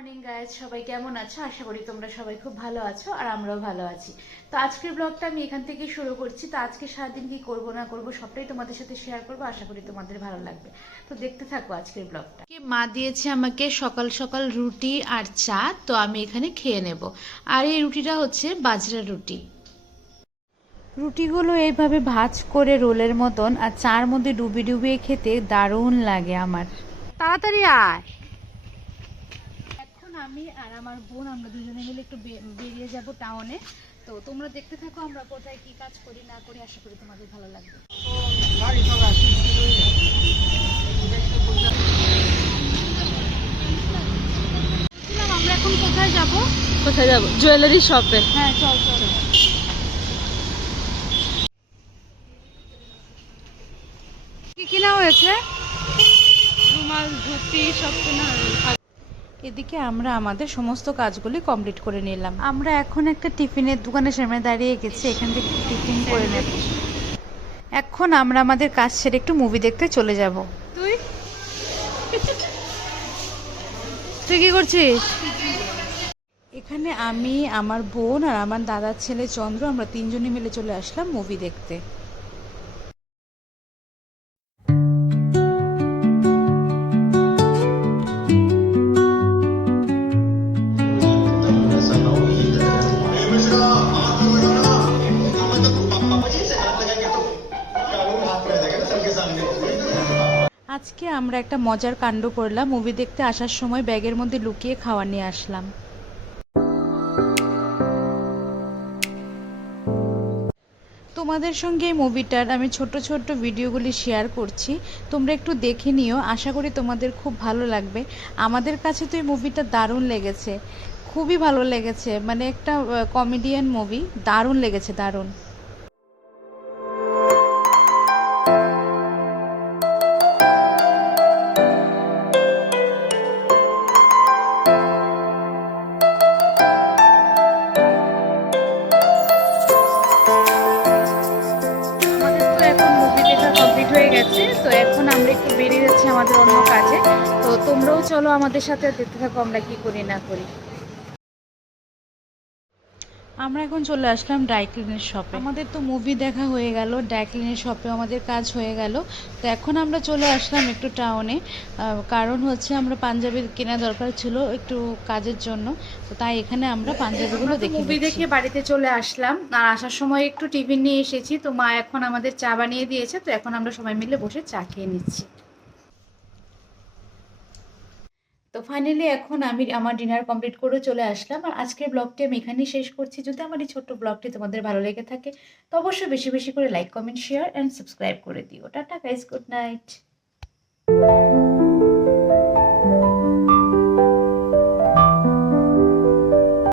Morning guys, সবাই কেমন আছো? আশা করি তোমরা সবাই খুব ভালো আছো আর আমরাও ভালো আছি। তো আজকের ব্লগটা আমি এখান থেকে শুরু করছি। তো আজকে সারাদিন কি করব না করব সবটাই তোমাদের সাথে শেয়ার করবো। আশা করি তোমাদের ভালো লাগবে। তো দেখতে থাকো আজকের ব্লগটা। মা দিয়েছে আমাকে সকাল সকাল রুটি আর চা, তো আমি এখানে খেয়ে নেব। আর এই রুটিটা হচ্ছে বাজরার রুটি। রুটিগুলো এইভাবে ভাঁজ করে রোলের মতন আর চার মধ্যে ডুবিয়ে ডুবিয়ে খেতে দারুণ লাগে আমার। তাড়াতাড়ি আয়। আমি আর আমার বোন আমরা দুজনে মিলে একটু বেরিয়ে যাব টাউনে। তো তোমরা দেখতে থাকো আমরা কোথায় কি কাজ করি না করি। আশা করি তোমাদের ভালো লাগবে। আমরা এখন কোথায় যাব? জুয়েলারি শপে। হ্যাঁ চল চল। কি কেনা হয়েছে? রুমাল, ধুতি সব কেনা হয়েছে। এদিকে আমরা আমাদের সমস্ত কাজগুলি কমপ্লিট করে নিলাম। আমরা এখন একটা টিফিনের দোকানের সামনে দাঁড়িয়ে গেছি, এখান থেকে টিফিন করে নেব। এখন আমরা আমাদের কাজ সেরে একটু মুভি দেখতে চলে যাব। তুই তুই কি করছিস? এখানে আমি, আমার বোন আর আমার দাদার ছেলে চন্দ্র, আমরা তিনজনে মিলে চলে আসলাম মুভি দেখতে। আজকে আমরা একটা মজার কাণ্ড করলাম। মুভি দেখতে আসার সময় ব্যাগের মধ্যে লুকিয়ে খাবার নিয়ে আসলাম। তোমাদের সঙ্গে এই মুভিটার আমি ছোট ছোট ভিডিওগুলি শেয়ার করছি, তোমরা একটু দেখে নিও। আশা করি তোমাদের খুব ভালো লাগবে। আমাদের কাছে তো এই মুভিটা দারুণ লেগেছে, খুবই ভালো লেগেছে। মানে একটা কমেডিয়ান মুভি, দারুণ লেগেছে, দারুণ। হয়ে গেছে, তো এখন আমরা একটু বেরিয়ে যাচ্ছি আমাদের অন্য কাজে। তো তোমরাও চলো আমাদের সাথে, দেখতে থাকো আমরা কি করি না করি। আমরা এখন চলে আসলাম ড্রাই ক্লিনের শপে। আমাদের তো মুভি দেখা হয়ে গেল, ড্রাই ক্লিনের শপে আমাদের কাজ হয়ে গেল। তো এখন আমরা চলে আসলাম একটু টাউনে, কারণ হচ্ছে আমরা পাঞ্জাবি কেনা দরকার ছিল একটু কাজের জন্য। তো তাই এখানে আমরা পাঞ্জাবিগুলো দেখে মুভি দেখে বাড়িতে চলে আসলাম। আর আসার সময় একটু টিফিন নিয়ে এসেছি, তো মা এখন আমাদের চা বানিয়ে দিয়েছে। তো এখন আমরা সবাই মিলে বসে চা খেয়ে নিচ্ছি। তো ফাইনালি এখন আমি আমার ডিনার কমপ্লিট করে চলে আসলাম। আর আজকের ব্লগটি আমি এখানেই শেষ করছি। যদি আমার এই ছোট্ট ব্লগটি তোমাদের ভালো লেগে থাকে তো অবশ্যই বেশি বেশি করে like, comment, share and subscribe করে দিও। Tata guys, good night.